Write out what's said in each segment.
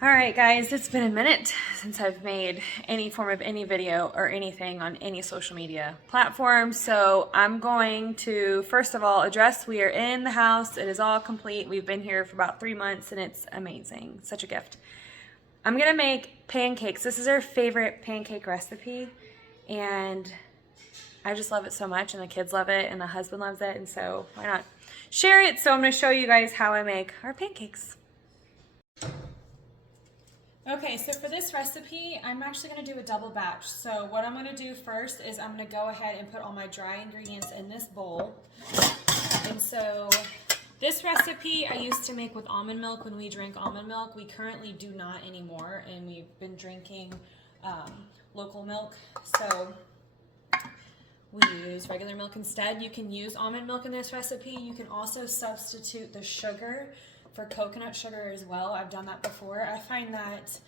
All right, guys, it's been a minute since I've made any form of any video or anything on any social media platform. So I'm going to, first of all, address we are in the house. It is all complete. We've been here for about 3 months and it's amazing. Such a gift. I'm going to make pancakes. This is our favorite pancake recipe and I just love it so much, and the kids love it and the husband loves it, and so why not share it? So I'm going to show you guys how I make our pancakes. Okay, so for this recipe, I'm actually going to do a double batch. So what I'm going to do first is I'm going to go ahead and put all my dry ingredients in this bowl. And so this recipe I used to make with almond milk when we drank almond milk. We currently do not anymore, and we've been drinking local milk. So we use regular milk instead. You can use almond milk in this recipe. You can also substitute the sugar for coconut sugar as well. I've done that before. I find that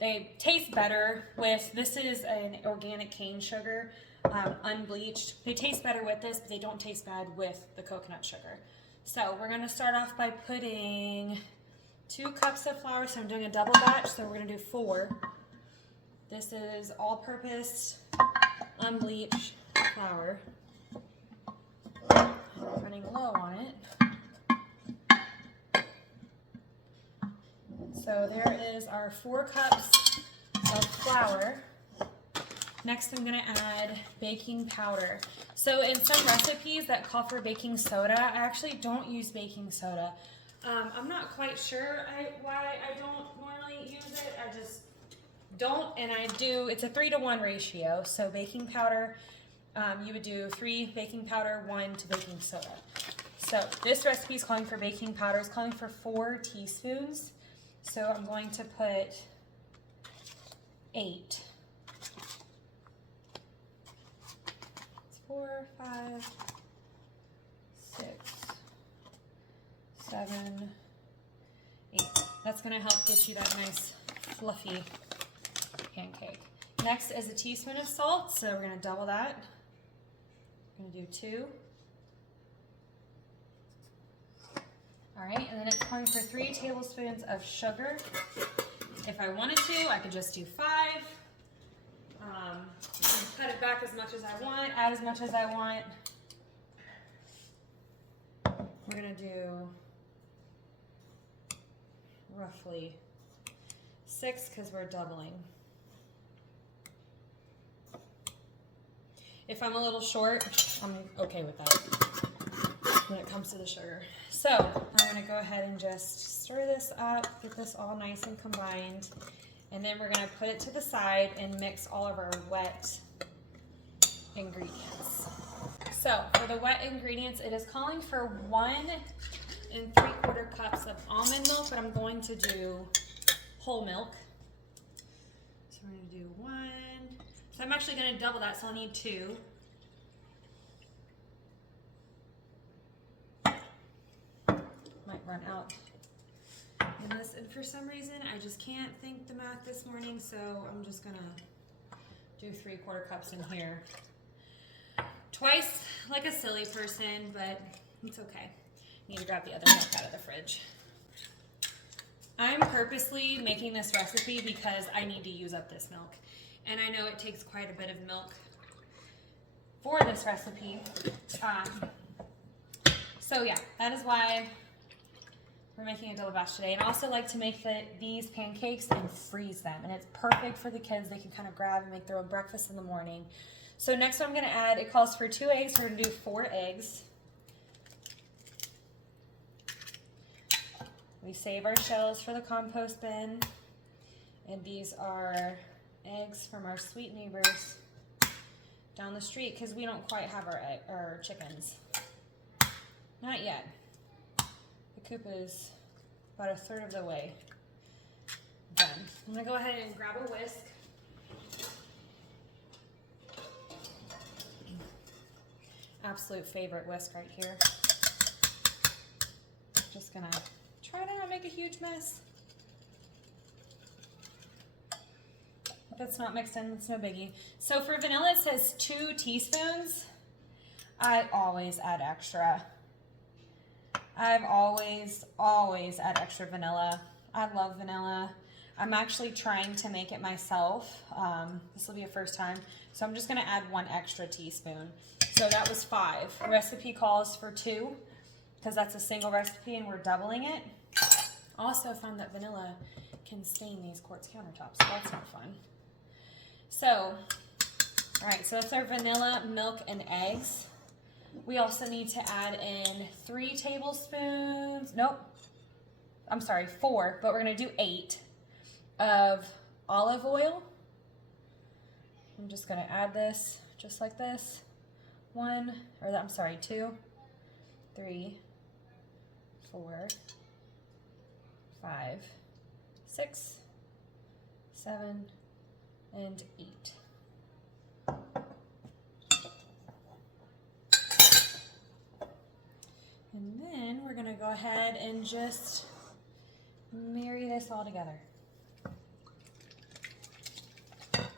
they taste better with, this is an organic cane sugar, unbleached. They taste better with this, but they don't taste bad with the coconut sugar. So we're gonna start off by putting 2 cups of flour. So I'm doing a double batch, so we're gonna do 4. This is all-purpose, unbleached flour. I'm running low on it. So there is our 4 cups of flour. Next I'm going to add baking powder. So in some recipes that call for baking soda, I actually don't use baking soda. I'm not quite sure why I don't normally use it. I just don't, and I do. It's a 3-to-1 ratio. So baking powder, you would do 3 baking powder, 1 to baking soda. So this recipe is calling for baking powder. It's calling for 4 teaspoons. So I'm going to put 8. It's 4, 5, 6, 7, 8. That's going to help get you that nice fluffy pancake. Next is a teaspoon of salt, so we're going to double that. I'm going to do 2. All right, and then it's calling for 3 tablespoons of sugar. If I wanted to, I could just do 5. Cut it back as much as I want, add as much as I want. We're gonna do roughly 6 because we're doubling. If I'm a little short, I'm okay with that when it comes to the sugar. So I'm gonna go ahead and just stir this up, get this all nice and combined, and then we're gonna put it to the side and mix all of our wet ingredients. So for the wet ingredients, it is calling for 1 3/4 cups of almond milk, but I'm going to do whole milk. So we're gonna do 1. So I'm actually gonna double that, so I'll need 2. Might run out in this, and for some reason I just can't think the math this morning, so I'm just gonna do 3/4 cups in here. Twice like a silly person, but it's okay. Need to grab the other milk out of the fridge. I'm purposely making this recipe because I need to use up this milk, and I know it takes quite a bit of milk for this recipe. So yeah, that is why we're making a double batch today. And I also like to make these pancakes and freeze them. And it's perfect for the kids. They can kind of grab and make their own breakfast in the morning. So next I'm going to add, it calls for 2 eggs. We're going to do 4 eggs. We save our shells for the compost bin. And these are eggs from our sweet neighbors down the street because we don't quite have our chickens. Not yet. The coop is about 1/3 of the way done. I'm gonna go ahead and grab a whisk. Absolute favorite whisk right here. Just gonna try to not make a huge mess. If it's not mixed in, it's no biggie. So for vanilla, it says 2 teaspoons. I always add extra. I've always add extra vanilla. I love vanilla. I'm actually trying to make it myself. This will be a first time. So I'm just gonna add 1 extra teaspoon. So that was 5. The recipe calls for 2 because that's a single recipe and we're doubling it. Also found that vanilla can stain these quartz countertops, so that's not fun. So, all right, so that's our vanilla, milk, and eggs. We also need to add in 3 tablespoons, nope, I'm sorry, 4, but we're gonna do 8 of olive oil. I'm just gonna add this just like this. 1, or I'm sorry, 2, 3, 4, 5, 6, 7, and 8. And then we're gonna go ahead and just marry this all together. It's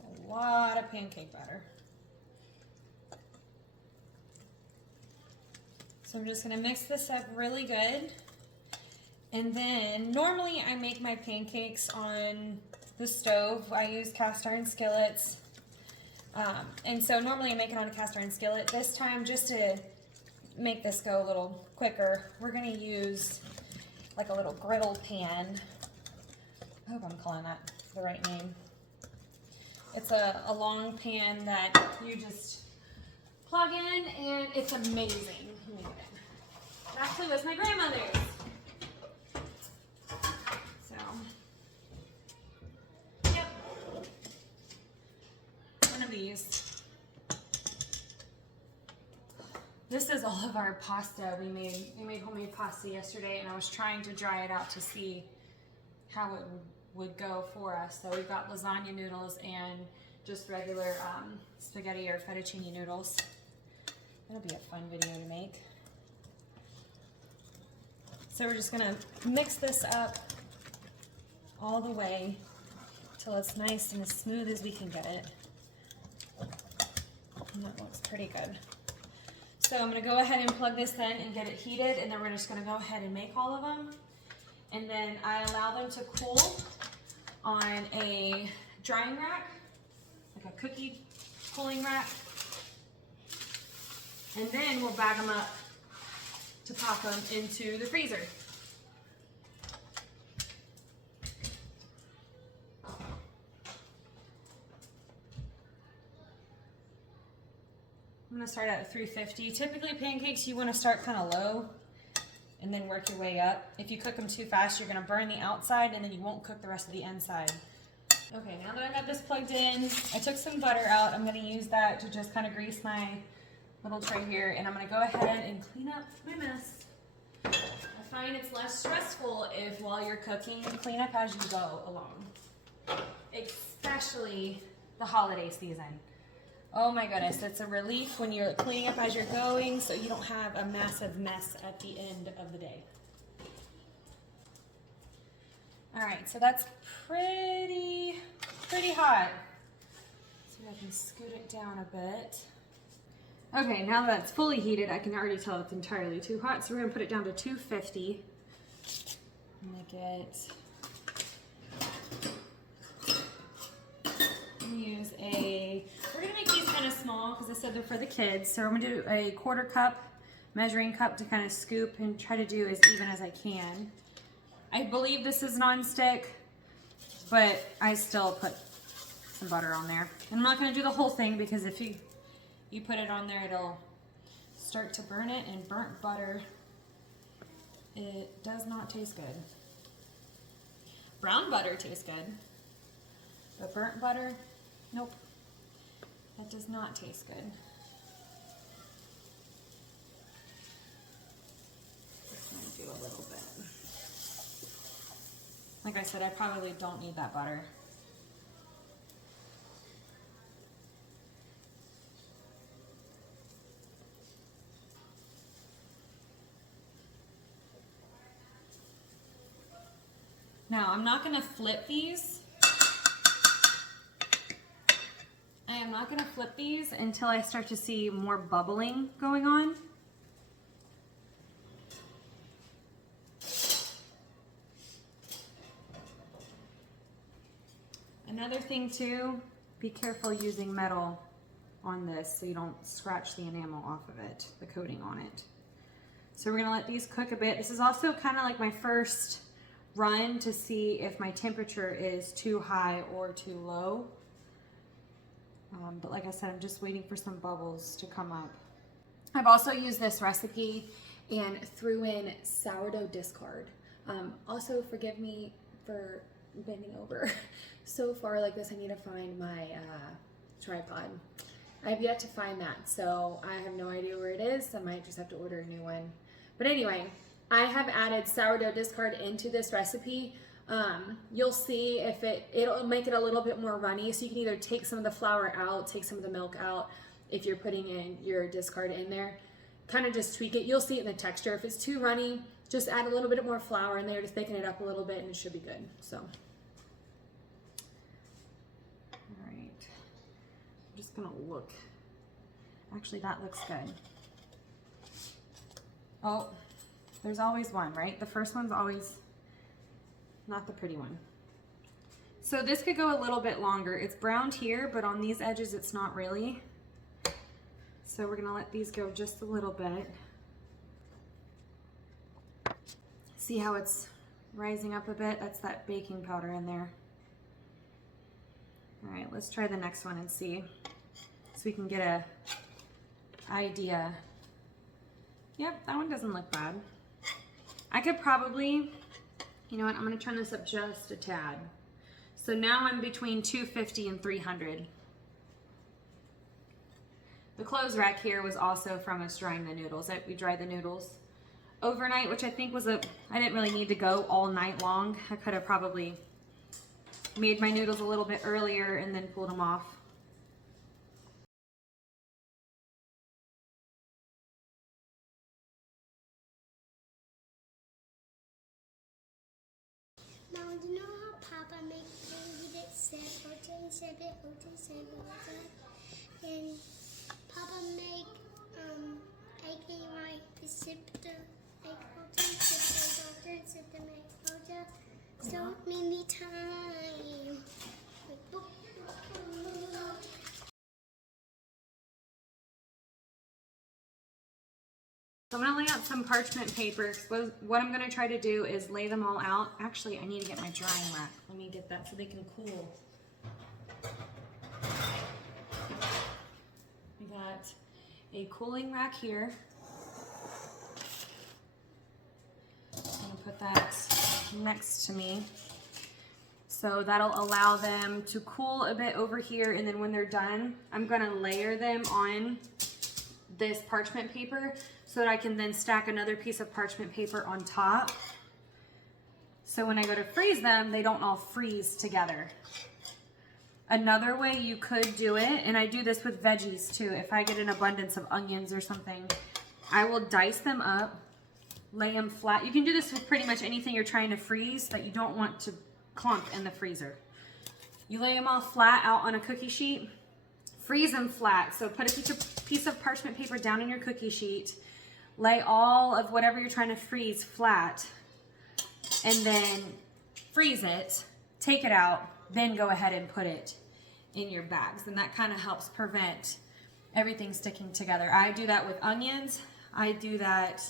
a lot of pancake batter. So I'm just gonna mix this up really good. And then normally I make my pancakes on the stove. I use cast iron skillets. And so normally I make it on a cast iron skillet. This time, just to make this go a little quicker, we're gonna use like a little griddle pan. I hope I'm calling that the right name. It's a long pan that you just plug in and it's amazing. Let me get it. It actually was my grandmother's. So, yep. One of these. This is all of our pasta. We made homemade pasta yesterday, and I was trying to dry it out to see how it would go for us. So we've got lasagna noodles and just regular spaghetti or fettuccine noodles. It'll be a fun video to make. So we're just gonna mix this up all the way till it's nice and as smooth as we can get it. And that looks pretty good. So I'm gonna go ahead and plug this in and get it heated, and then we're just gonna go ahead and make all of them. And then I allow them to cool on a drying rack, like a cookie cooling rack. And then we'll bag them up to pop them into the freezer. I'm gonna start at 350. Typically pancakes, you wanna start kind of low and then work your way up. If you cook them too fast, you're gonna burn the outside and then you won't cook the rest of the inside. Okay, now that I got this plugged in, I took some butter out. I'm gonna use that to just kind of grease my little tray here, and I'm gonna go ahead and clean up my mess. I find it's less stressful if while you're cooking, you clean up as you go along. Especially the holiday season. Oh my goodness, it's a relief when you're cleaning up as you're going so you don't have a massive mess at the end of the day. All right, so that's pretty hot. So I can scoot it down a bit. Okay, now that it's fully heated, I can already tell it's entirely too hot, so we're gonna put it down to 250. Make it, we're gonna make these kind of small because I said they're for the kids. So I'm gonna do a 1/4 cup measuring cup to kind of scoop and try to do as even as I can. I believe this is nonstick, but I still put some butter on there. And I'm not gonna do the whole thing because if you put it on there, it'll start to burn it, and burnt butter, it does not taste good. Brown butter tastes good, but burnt butter, nope, that does not taste good. Just gonna do a little bit. Like I said, I probably don't need that butter. Now, I'm not going to flip these. I am not going to flip these until I start to see more bubbling going on. Another thing too, be careful using metal on this so you don't scratch the enamel off of it, the coating on it. So we're gonna let these cook a bit. This is also kind of like my first run to see if my temperature is too high or too low. But like I said, I'm just waiting for some bubbles to come up. I've also used this recipe and threw in sourdough discard. Also, forgive me for bending over so far like this. I need to find my tripod. I've yet to find that, so I have no idea where it is. I might just have to order a new one. But anyway, I have added sourdough discard into this recipe. You'll see if it'll make it a little bit more runny, so you can either take some of the flour out, take some of the milk out if you're putting in your discard in there. Kind of just tweak it. You'll see it in the texture. If it's too runny, just add a little bit more flour in there to thicken it up a little bit and it should be good. So, all right. I'm just gonna look. Actually, that looks good. Oh, there's always one, right? The first one's always not the pretty one. So this could go a little bit longer. It's browned here, but on these edges it's not really. So we're gonna let these go just a little bit. See how it's rising up a bit? That's that baking powder in there. All right, let's try the next one and see, so we can get a idea. Yep, that one doesn't look bad. I could probably, you know what, I'm gonna turn this up just a tad. So now I'm between 250 and 300. The clothes rack here was also from us drying the noodles. We dried the noodles overnight, which I think was I didn't really need to go all night long. I could have probably made my noodles a little bit earlier and then pulled them off. Now, you know how Papa makes things that says hotel, and Papa make egg like the sip the egg hotel, so many times. So I'm gonna lay out some parchment paper. What I'm gonna try to do is lay them all out. Actually, I need to get my drying rack. Let me get that so they can cool. We got a cooling rack here. I'm gonna put that next to me. So that'll allow them to cool a bit over here, and then when they're done, I'm gonna layer them on this parchment paper so that I can then stack another piece of parchment paper on top. So when I go to freeze them, they don't all freeze together. Another way you could do it, and I do this with veggies too, if I get an abundance of onions or something, I will dice them up, lay them flat. You can do this with pretty much anything you're trying to freeze that you don't want to clump in the freezer. You lay them all flat out on a cookie sheet, freeze them flat. So put a piece of parchment paper down in your cookie sheet, lay all of whatever you're trying to freeze flat, and then freeze it, take it out, then go ahead and put it in your bags. And that kind of helps prevent everything sticking together. I do that with onions. I do that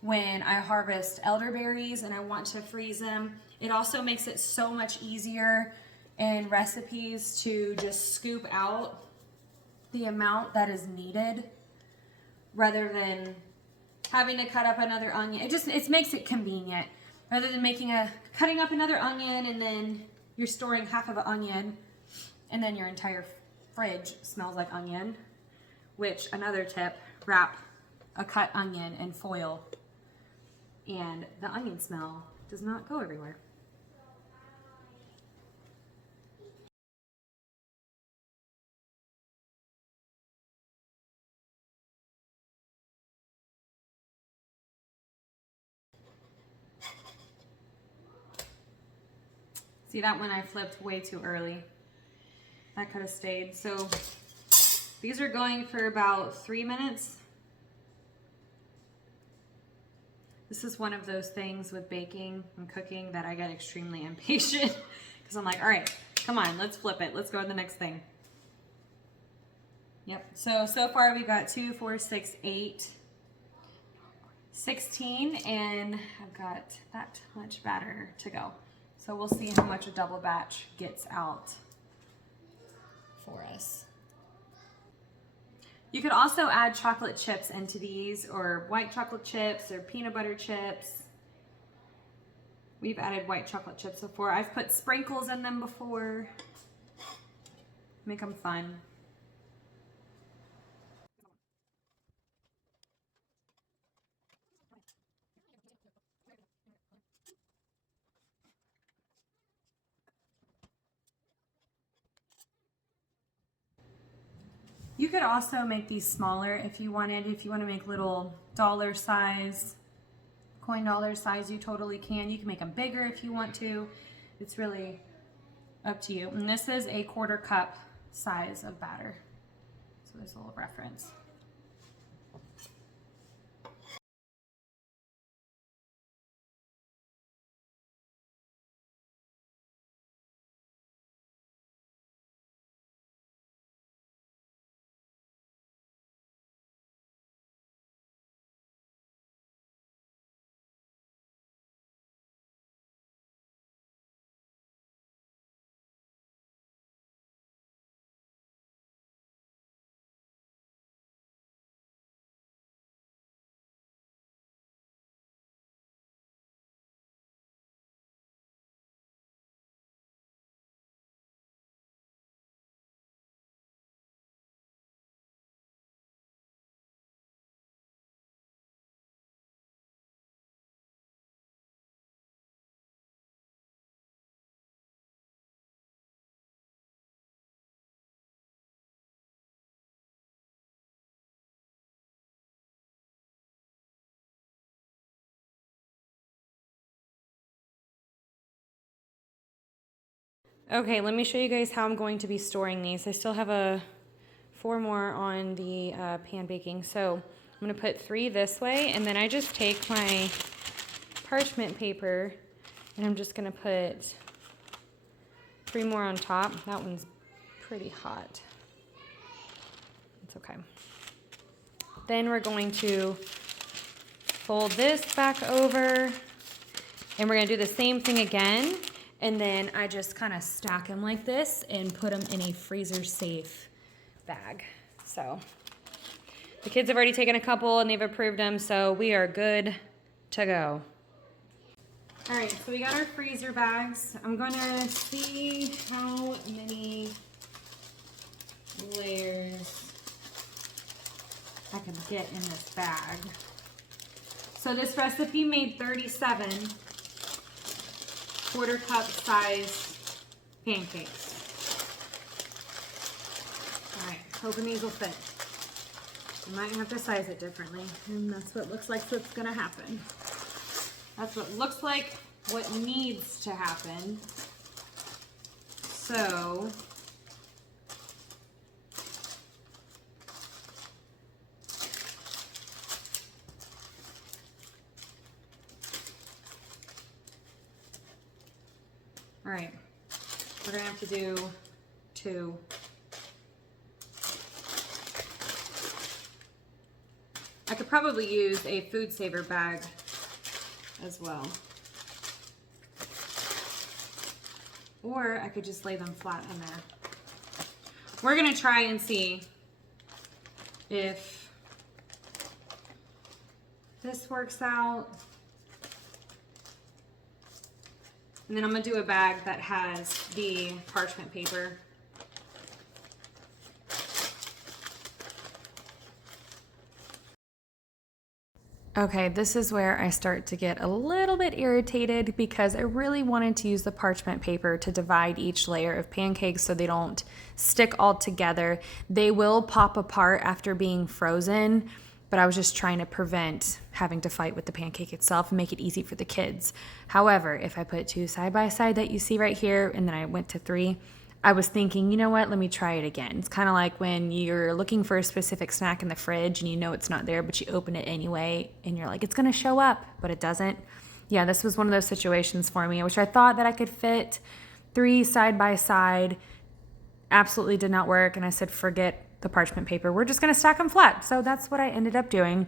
when I harvest elderberries and I want to freeze them. It also makes it so much easier in recipes to just scoop out the amount that is needed rather than having to cut up another onion. It makes it convenient rather than cutting up another onion and then you're storing half of an onion and then your entire fridge smells like onion. Which, another tip, wrap a cut onion in foil and the onion smell does not go everywhere. See, that one I flipped way too early. That could have stayed. So these are going for about 3 minutes. This is one of those things with baking and cooking that I get extremely impatient because I'm like, all right, Come on, let's flip it. Let's go to the next thing. Yep, so far we've got 2, 4, 6, 8, 16, and I've got that much batter to go. So we'll see how much a double batch gets out for us. You could also add chocolate chips into these, or white chocolate chips, or peanut butter chips. We've added white chocolate chips before. I've put sprinkles in them before. Make them fun. You could also make these smaller if you wanted. If you want to make little dollar size, coin dollar size, you totally can. You can make them bigger if you want to. It's really up to you. And this is a 1/4 cup size of batter. So there's a little reference. Okay, let me show you guys how I'm going to be storing these. I still have 4 more on the pan baking. So I'm gonna put 3 this way, and then I just take my parchment paper and I'm just gonna put 3 more on top. That one's pretty hot. It's okay. Then we're going to fold this back over, and we're gonna do the same thing again. And then I just kind of stack them like this and put them in a freezer safe bag. So the kids have already taken a couple and they've approved them, so we are good to go. All right, so we got our freezer bags. I'm gonna see how many layers I can get in this bag. So this recipe made 37 1/4 cup size pancakes. All right, hoping these will fit. I might have to size it differently, and that's what looks like what's gonna happen. That's what looks like what needs to happen. So, all right, we're gonna have to do 2. I could probably use a food saver bag as well. Or I could just lay them flat in there. We're gonna try and see if this works out. And then I'm gonna do a bag that has the parchment paper. Okay, this is where I start to get a little bit irritated because I really wanted to use the parchment paper to divide each layer of pancakes so they don't stick all together. They will pop apart after being frozen, but I was just trying to prevent having to fight with the pancake itself and make it easy for the kids. However, if I put 2 side by side that you see right here, and then I went to 3, I was thinking, you know what, let me try it again. It's kind of like when you're looking for a specific snack in the fridge and you know it's not there, but you open it anyway and you're like, it's gonna show up, but it doesn't. Yeah, this was one of those situations for me, which I thought that I could fit 3 side by side. Absolutely did not work, and I said, forget the parchment paper. We're just gonna stack them flat. So that's what I ended up doing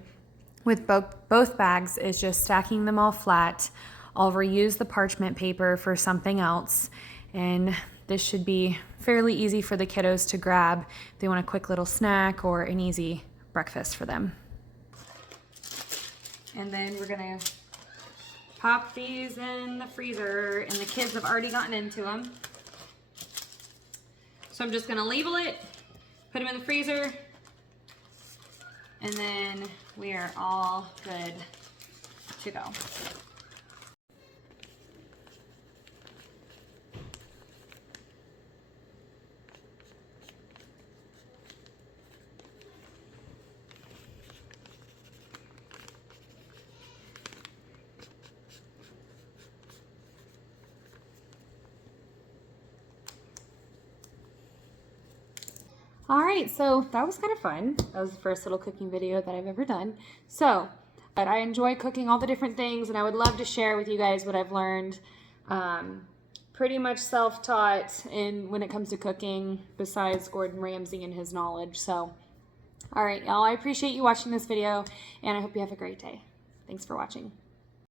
with both bags, is just stacking them all flat. I'll reuse the parchment paper for something else, and this should be fairly easy for the kiddos to grab if they want a quick little snack or an easy breakfast for them. And then we're gonna pop these in the freezer, and the kids have already gotten into them. So I'm just gonna label it, put them in the freezer, and then we are all good to go. All right, so that was kind of fun. That was the first little cooking video that I've ever done. But I enjoy cooking all the different things, and I would love to share with you guys what I've learned. Pretty much self-taught when it comes to cooking, besides Gordon Ramsay and his knowledge. So, all right, y'all, I appreciate you watching this video, and I hope you have a great day. Thanks for watching.